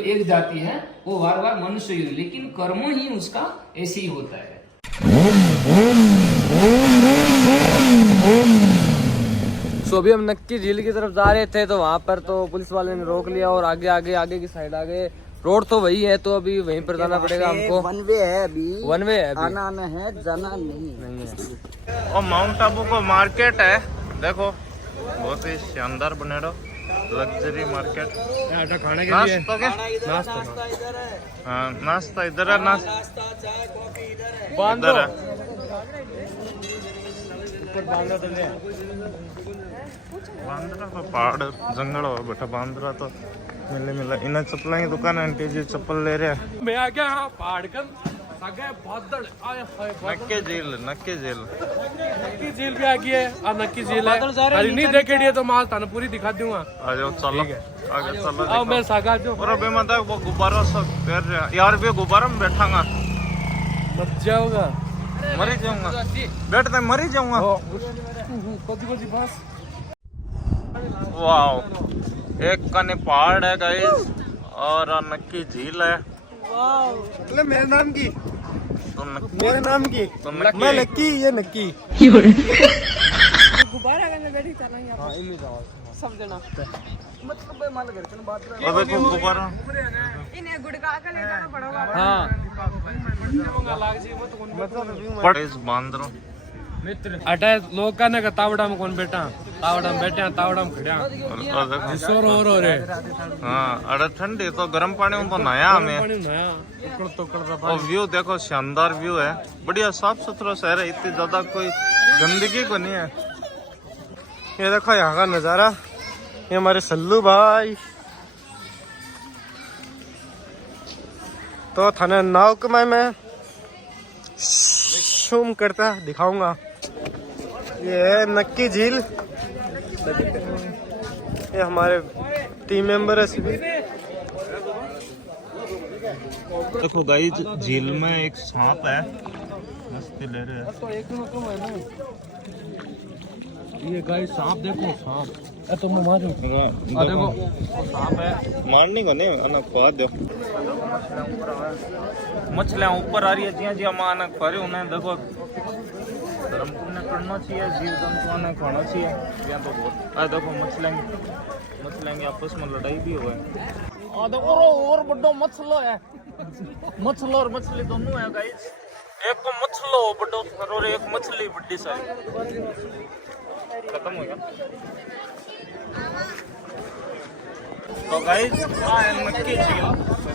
एक जाति है वो बार बार मनुष्य ही, लेकिन कर्म ही उसका ऐसे ही होता है। सो अभी हम नक्की झील की तरफ जा रहे थे, तो वहाँ पर तो पुलिस वाले ने रोक लिया और आगे आगे आगे की साइड आगे रोड तो वही है, तो अभी वहीं पर जाना पड़ेगा हमको। वन वे है अभी, वन वे है अभी, आना आना है, जाना नहीं है। और माउंट आबू को मार्केट है, देखो बहुत ही शानदार बने रहो, लग्जरी मार्केट। खाने के लिए नाश्ता हाँ, नाश्ता इधर है, नाश्ता इधर है। बांद्रा तो पहाड़ जंगल हो बेटा, बांद्रा तो मिले इन्हें चप्पल की दुकान है, आंटी जी चप्पल ले रहे हैं। मैं आ गया पहाड़ का नक्के झील, नक्के झील, नक्की झील भी आ गई है। अब नक्की झील है, अरे नहीं देखेड़ी तो माल थाने पूरी दिखा दूंगा। आ जाओ चलो आगे चलो। आओ मैं सागा जो और अभी मतलब वो गुब्बारा सब कर रहे हैं यार, भी गुब्बारा में बैठांगा मत जाओगा, मरी जाऊंगा, बैठते मरी जाऊंगा। वाओ, एक कने पहाड़ है गाइस और नक्की झील है। वाह, मेरे नाम की, तो मेरे नाम की, तो मैं लक्की, ये नक्की। गुब्बारा करने बैठी था ना यहाँ, सब जना मतलब माल घर चल बात रहा है। देखो गुब्बारा, इन्हें गुड़का का ले जाना पड़ेगा। हाँ पड़े इस बांद्रो अटे लोग का ना तावड़ा में कौन बैठा, तावड़ा में बैठे, तावड़ा में खड़िया और देखो शोर हो रे। हाँ, अरे ठंडी तो गर्म पानी में तो नया हमें। और व्यू देखो, शानदार व्यू है, बढ़िया साफ सुथरा शहर है, इतनी ज्यादा कोई गंदगी को नहीं है। ये देखो यहाँ का नजारा, ये हमारे सल्लू भाई तो थाने नाव को मैं शूम करता दिखाऊंगा। ये है नक्की झील, ये हमारे टीम मेंबर है सभी। देखो गाइस, झील में एक सांप है, मस्ती ले रहे हैं। तो एक है ना ये गाइस, सांप देखो, सांप तो मैं मारूं। देखो सांप है, मारने को नहीं आना, खवा दो। मछलियां ऊपर आ रही है, जिया जिया मां आना खा रही उन्हें। देखो धर्म पुण्य करना चाहिए, जीव जंतुओं ने खाना चाहिए, या तो बहुत। देखो मछलियां की आपस में लड़ाई भी हुआ है। देखो और बड़ो मछलो है, मछलो और मछली दोनों है गाइस। एक को मछलो बड़ो और एक मछली बड़ी सारी। खत्म हो गया तो गाइस, नक्की झील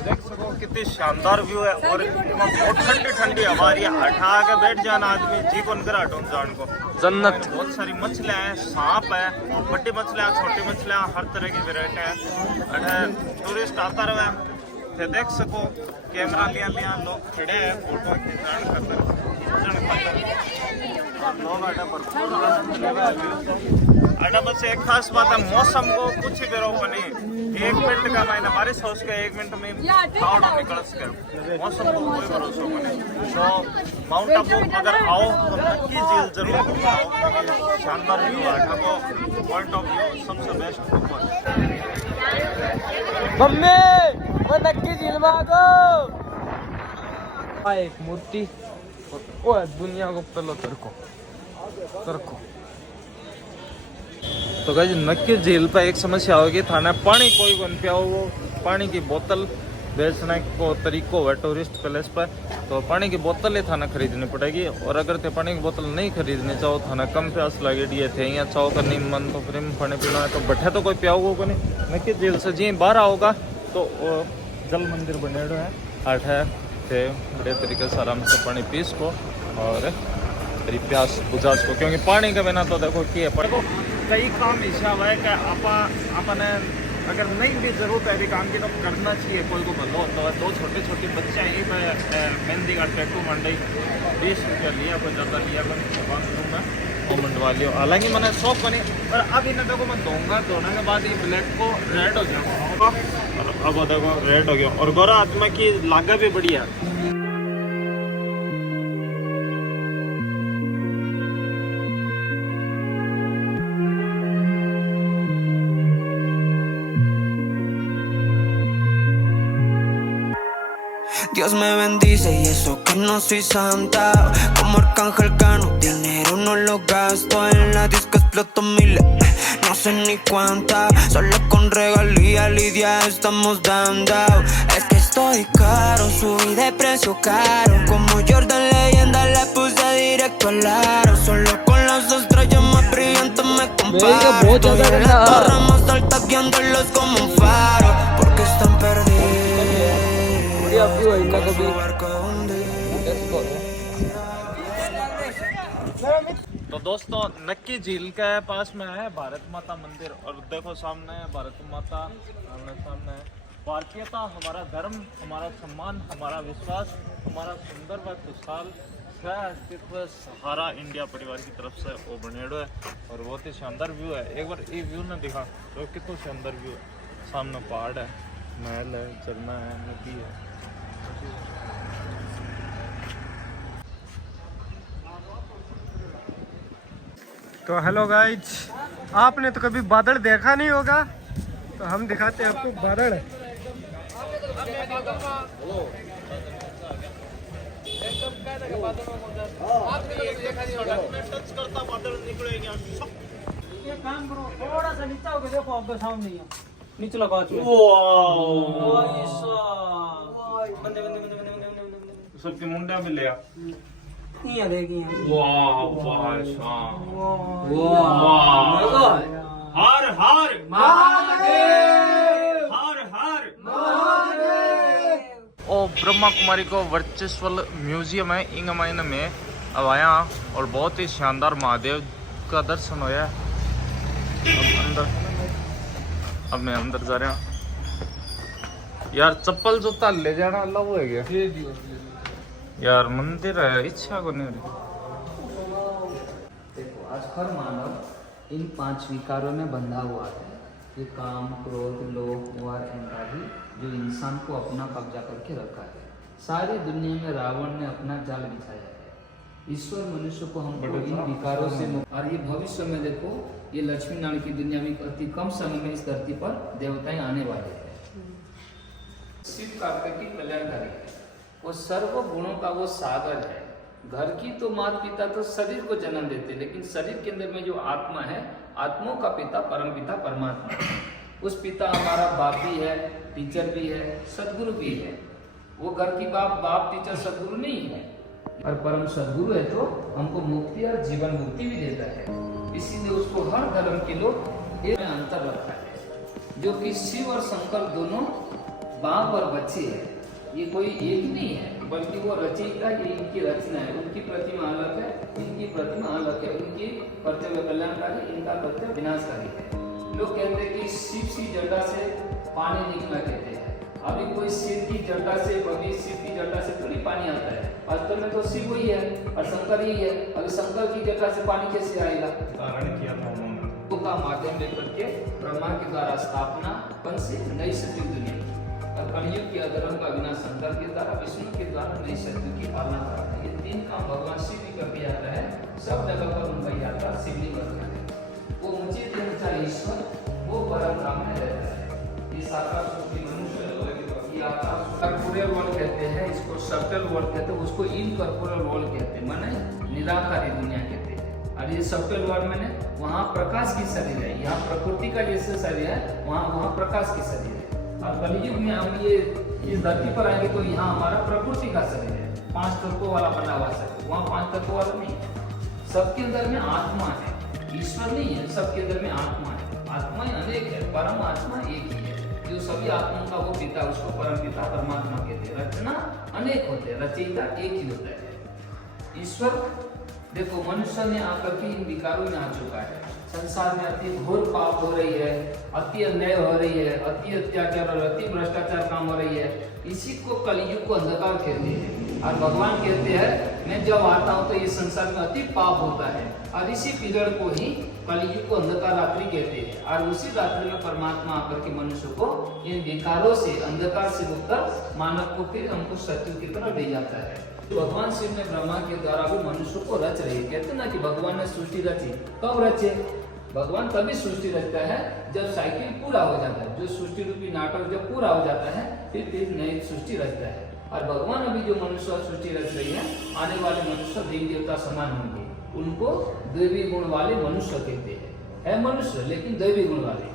देख सको, कितनी शानदार व्यू है और बहुत ठंडी ठंडी हवा आ रही है। हटा के बैठ जाना आदमी, जी को अंदर हटो जान को जन्नत। बहुत सारी मछलियां हैं, सांप है, बड़ी मछलियां, छोटी मछलियां, हर तरह की वेरायटी है। टूरिस्ट आता रहे थे, देख सको, कैमरा लिया लोग खड़े हैं फोटो खिंचाने खातर। अड़ा बस एक खास बात है, मौसम को कुछ ही बेरो नहीं, 1 मिनट का महीना बारिश हो उसके 1 मिनट में फावड़ा निकल सके, मौसम को कोई भरोसा नहीं। तो माउंट आबू अगर आओ तो नक्की झील जरूर घूमो, शानदार व्यू है, पॉइंट ऑफ व्यू सबसे बेस्ट। मम्मी वो नक्की झील में आ दो। एक मूर्ति, ओ दुनिया को पहले तरको। तो गाइस, नक्की झील पर एक समस्या होगी, थाना पानी कोई बन पिया हो, वो पानी की बोतल बेचने को तरीको है टूरिस्ट प्लेस पर, तो पानी की बोतल ही थाना खरीदनी पड़ेगी। और अगर ते पानी की बोतल नहीं खरीदनी चाहो, थाना कम प्यास लगेगी है थे, या चाहो करनी मन तो फ्री में पानी पीना है, तो बैठे तो कोई पियाओगे को नहीं। नक्की झील से जी बाहर आओगा तो जल मंदिर बने है, आठ है थे, बड़े तरीके से आराम से पानी पीस को और तेरी प्यास बुझा को, क्योंकि पानी के बिना तो देखो कि देखो कई काम ऐसा हुआ है कि अपने अगर नहीं भी जरूरत है अभी काम की तो करना चाहिए, कोई को भलो होता है। 2 छोटे छोटे बच्चे यहीं पर मेहंदी का टैटू मंडई 20 रुपया लिया, कोई ज़्यादा लिया मैं वो मंडवा लियो। हालांकि मैंने शौक को नहीं, पर अब इन्हें देखो मैं धोऊंगा, धोने के बाद ये ब्लैक को रेड हो गया, अब देखो रेड हो गया, और गोरा आत्मा की लागत भी बढ़िया। Dios me bendice y eso que no soy santa. Como arcángel gano dinero, no lo gasto. En la disco exploto miles, no sé ni cuánta. Solo con regalía Lidia estamos dando. Es que estoy caro, subí de precio caro. Como Jordan leyenda le puse directo al aro. Solo con las estrellas más brillantes me comparo. Estoy en la torre más alta guiándolos como un faro. Porque están perdidos. तो दोस्तों नक्की झील के पास में है भारत माता मंदिर और देखो सामने है भारत माता, सामने है भारतीयता, हमारा धर्म, हमारा सम्मान, हमारा विश्वास, हमारा सुंदर व खुशहाल सह अस्तित्व सहारा इंडिया परिवार की तरफ से वो बनेड़ो है और बहुत ही शानदार व्यू है। एक बार ये व्यू ने दिखा तो कितना शानदार व्यू है। सामने पहाड़ है, महल है, झरना है, नदी है। तो हेलो गाइज, आपने तो कभी बादल देखा नहीं होगा, तो हम दिखाते हैं आपको बादल। थोड़ा सा नीचे होके देखो, आपका सामने ही है। नीचे लगा सबके मुंडा भी लिया। हर हर महादेव, हर हर महादेव। ओ ब्रह्मा कुमारी को वर्चस्वल म्यूजियम है इंगमाइन में अब आया और बहुत ही शानदार महादेव का दर्शन होया। अब मैं अंदर जा रहा यार। चप्पल जूता ले जाना अल्लाह हो गया यार। मंदिर है, इच्छा को नहीं रही। देखो आज हर मानव इन 5 विकारों में बंधा हुआ है। ये काम, क्रोध, लोभ, वार, अहंकार जो इंसान को अपना कब्जा करके रखा है। सारी दुनिया में रावण ने अपना जाल बिछाया है। ईश्वर मनुष्य को हमको इन विकारों से और ये भविष्य में देखो ये लक्ष्मी नारायण की दुनिया में अति कम समय में इस धरती पर देवताएं आने वाले हैं। शिव कार्तिक की कल्याणकारी है, वो सर्व गुणों का वो सागर है। घर की तो माता पिता तो शरीर को जन्म देते, लेकिन शरीर के अंदर में जो आत्मा है, आत्माओं का पिता परम पिता परमात्मा है। उस पिता हमारा बाप भी है, टीचर भी है, सदगुरु भी है। वो घर की बाप टीचर सदगुरु नहीं है, और परम सदगुरु है तो हमको मुक्ति और जीवन मुक्ति भी देता है। इसीलिए उसको हर धर्म के लोग एक अंतर रखा है, जो कि शिव और शंकर दोनों बाप और बच्चे हैं। ये कोई एक नहीं है, बल्कि वो रचयिता, ये इनकी रचना है। उनकी प्रतिमा अलग है, इनकी प्रतिमा अलग है। उनकी कर्तव्य कल्याणकारी, इनका कर्तव्य विनाशकारी है। लोग कहते हैं कि शिव की जटा से पानी निकला कहते हैं। अभी कोई शिव की जटा से, कभी शिव की जटा से थोड़ी पानी आता है। वास्तव में तो शिव वही है और शंकर ही है। अभी शंकर की जटा से पानी कैसे आएगा? कारण किया था उन्होंने का माध्यम लेकर के ब्रह्मा के द्वारा स्थापना बन से नई सतयुग दुनिया और कलयुग के अधर्म का विनाश शंकर के द्वारा, विष्णु के द्वारा नई सतयुग की पालना करता है। ये 3 काम भगवान शिव भी करके जाता है। सब जगह पर उनका यात्रा शिवलिंग करता है। वो ऊंचे देवता ईश्वर, वो परम धाम में रहता है। ये साकार सुखी मनुष्य कर्पोरियल वर्ल्ड कहते हैं, इसको सब्टल वर्ल्ड कहते हैं, उसको इनकॉर्पोरियल वर्ल्ड कहते हैं, माने निराकारी दुनिया कहते हैं। और ये सब्टल वर्ल्ड में वहाँ प्रकाश की शरीर है, यहाँ प्रकृति का जैसे शरीर है, वहाँ प्रकाश की शरीर है। और कलयुग में हम ये इस धरती पर आएंगे तो यहाँ हमारा प्रकृति का शरीर है, 5 तत्वों वाला बना हुआ शरीर। वहाँ 5 तत्वों वाला नहीं है। सबके अंदर में आत्मा है, ईश्वर नहीं है। सबके अंदर में आत्मा है। आत्मा अनेक है, परम आत्मा एक ही है। जो सभी आत्माओं का वो पिता, उसको परम पिता परमात्मा कहते हैं। रचना अनेक होते हैं, रचयिता एक ही होता है ईश्वर। देखो मनुष्य ने आकर के इन विकारों में आ चुका है। संसार में अति घोर पाप हो रही है, अति अन्याय हो रही है, अति अत्याचार और अति भ्रष्टाचार काम हो रही है। इसी को कलयुग को अंधकार कहते हैं। और भगवान कहते हैं मैं जब आता हूँ तो ये संसार में अति पाप होता है। और इसी पीरियड को ही कलयुग को अंधकार रात्रि कहते हैं। और उसी रात्रि में परमात्मा आकर के मनुष्य को इन विकारों से, अंधकार से मुक्त मानव को फिर हमको सत्य की तरफ ले जाता है। भगवान शिव ने ब्रह्मा के द्वारा भी मनुष्य को रच रही है। कहते ना कि भगवान ने सृष्टि रची, कब रचे? भगवान तभी सृष्टि रचता है जब साइकिल पूरा हो जाता है। जो सृष्टि रूपी नाटक जब पूरा हो जाता है फिर नई सृष्टि रचता है। और भगवान अभी जो मनुष्य सृष्टि रच रही है, आने वाले मनुष्य देवी देवता समान होंगे, उनको दैवी गुण वाले मनुष्य कहते हैं। है मनुष्य लेकिन दैवी गुण वाले है।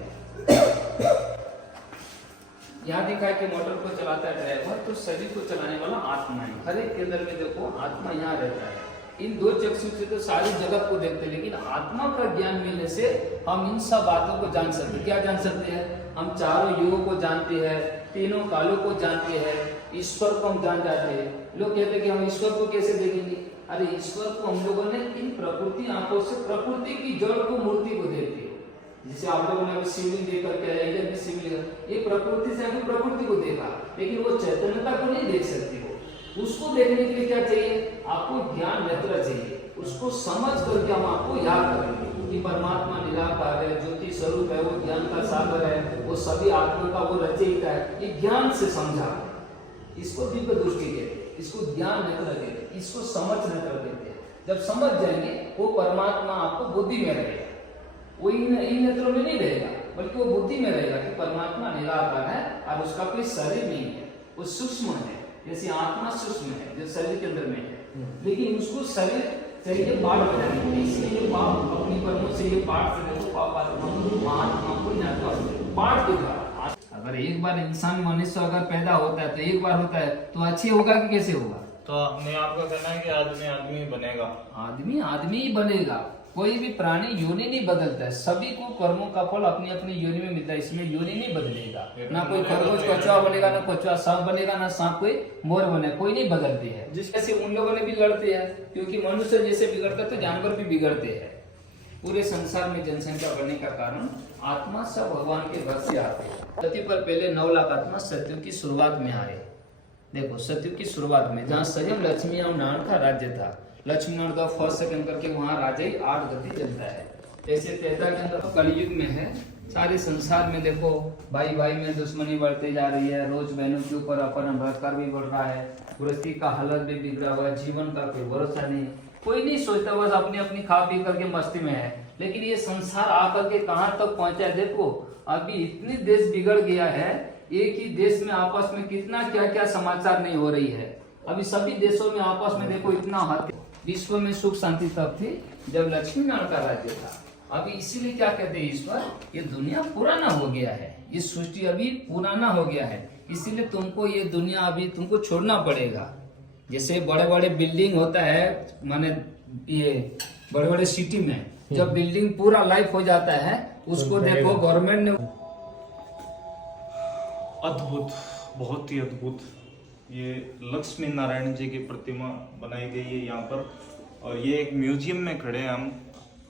यहाँ दिखा है कि मोटर को चलाता है ड्राइवर, तो शरीर को चलाने वाला आत्मा है। हर एक के अंदर में देखो आत्मा यहाँ रहता है। इन दो चक्षु से तो सारी जगत को देखते हैं, लेकिन आत्मा का ज्ञान मिलने से हम इन सब बातों को जान सकते हैं। क्या जान सकते हैं? हम चारों युगों को जानते हैं, तीनों कालों को जानते हैं, ईश्वर को हम जान जाते हैं। लोग कहते हैं कि हम ईश्वर को कैसे देखेंगे? अरे ईश्वर को हम लोगों ने इन प्रकृति आंखों से प्रकृति की जड़ को, मूर्ति को देखते हैं। जैसे आप लोगों ने शिवलिंग देख करके आया, इधर भी शिवलिंग, ये प्रकृति से हमने प्रकृति को देखा, लेकिन वो चैतन्यता को नहीं देख सकते हो। उसको देखने के लिए क्या चाहिए? आपको ज्ञान नेत्र चाहिए। उसको समझ करके हम आपको याद करेंगे कि परमात्मा निराकार है, ज्योति स्वरूप है, वो ज्ञान का सागर है, वो सभी आत्मा का वो रचयिता है। ये ज्ञान से समझा, इसको दिव्य दृष्टि कहते हैं, इसको ज्ञान नेत्र कहते हैं, इसको समझ नेत्र कहते हैं। जब समझ जाएंगे वो परमात्मा आपको बुद्धि में रहेगा, वो इन नेत्रों में नहीं रहेगा, बल्कि वो बुद्धि में रहेगा कि परमात्मा निराकार है और उसका कोई शरीर नहीं है, वो सूक्ष्म है। जैसे आत्मा सूक्ष्म है जो शरीर के अंदर में है, लेकिन उसको शरीर चाहिए पाठ बनाने के लिए, इसलिए ये पाप अपनी कर्मों से ये पाठ से देखो पाप महात्मा को ज्ञाता पाठ के द्वारा। अगर एक बार इंसान मनुष्य अगर पैदा होता है तो एक बार होता है तो अच्छे होगा कि कैसे होगा? तो मैं आपका कहना है कि आदमी आदमी बनेगा, आदमी आदमी ही बनेगा। कोई भी प्राणी योनि नहीं बदलता है, सभी को कर्मों का फल अपनी अपनी योनि में मिलता है, इसमें योनि नहीं बदलेगा। ना कोई खरगोश कछुआ बनेगा, ना कछुआ सांप बनेगा, ना सांप कोई मोर बने, कोई नहीं बदलती है। जिससे उन लोगों ने भी लड़ते हैं, क्योंकि मनुष्य जैसे बिगड़ता है तो जानवर भी बिगड़ते हैं। पूरे संसार में जनसंख्या बढ़ने का कारण आत्मा सब भगवान के घर से आते हैं। धरती पर पहले 9 लाख आत्मा सतयुग की शुरुआत में आए। देखो सतयुग की शुरुआत में जहाँ स्वयं लक्ष्मी और नारायण का राज्य था, लक्ष्मी नारायण का फर्स्ट सेकंड करके वहाँ राजा ही 8 गति चलता है। ऐसे त्रेता के अंदर कलयुग में है। सारे संसार में देखो भाई भाई में दुश्मनी बढ़ती जा रही है, रोज बहनों के ऊपर अपहरण बलात्कार भी बढ़ रहा है, गृहस्थी का हालत भी बिगड़ा हुआ है, जीवन का कोई भरोसा नहीं, कोई नहीं सोचता, बस अपनी अपनी खा पी करके मस्ती में है। लेकिन ये संसार आकर के कहाँ तक पहुंचा है देखो। अभी इतनी देश बिगड़ गया है, एक ही देश में आपस में कितना क्या क्या समाचार नहीं हो रही है। अभी सभी देशों में आपस में देखो इतना हत्या। विश्व में सुख शांति तब थी जब लक्ष्मी नारायण का राज्य था। अभी इसीलिए क्या कहते हैं ईश्वर, ये दुनिया पुराना हो गया है, ये सृष्टि अभी पुराना हो गया है, इसीलिए तुमको ये दुनिया अभी तुमको छोड़ना पड़ेगा। जैसे बड़े बड़े बिल्डिंग होता है, माने ये बड़े बड़े सिटी में जब बिल्डिंग पूरा लाइफ हो जाता है, उसको देखो गवर्नमेंट ने अद्भुत, बहुत ही अद्भुत, ये लक्ष्मी नारायण जी की प्रतिमा बनाई गई है यहाँ पर। और ये एक म्यूजियम में खड़े हैं हम,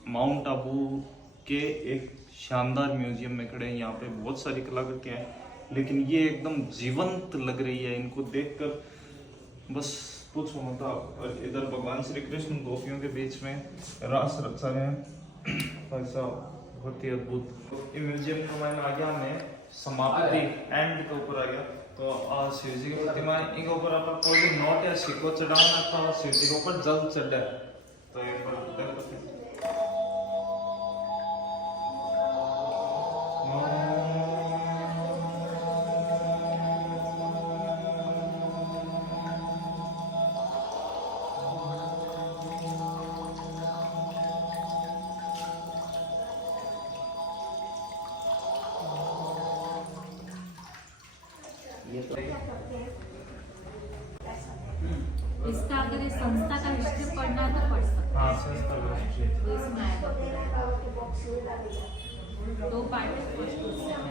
माउंट आबू के एक शानदार म्यूजियम में खड़े हैं। यहाँ पे बहुत सारी कलाकृतियाँ हैं, लेकिन ये एकदम जीवंत लग रही है, इनको देखकर बस पूछो मत। और इधर भगवान श्री कृष्ण गोपियों के बीच में रास रचा है, ऐसा बहुत ही अद्भुत। ये म्यूजियम का मैंने आ गया, मैं समाप्ति एंड के ऊपर आ गया। तो आज शिव जी की प्रतिमा, इनके ऊपर आप कोई भी नोट या सिक्को चढ़ाना था, शिव जी के ऊपर जल चढ़ा। तो एक बार इसका अगर इस संस्था का हिस्ट्री पढ़ना है तो पढ़ सकते हाँ, संस्था का हिस्ट्री तो इसमें आएगा पूरा। 2 पार्ट है, फर्स्ट और सेकंड।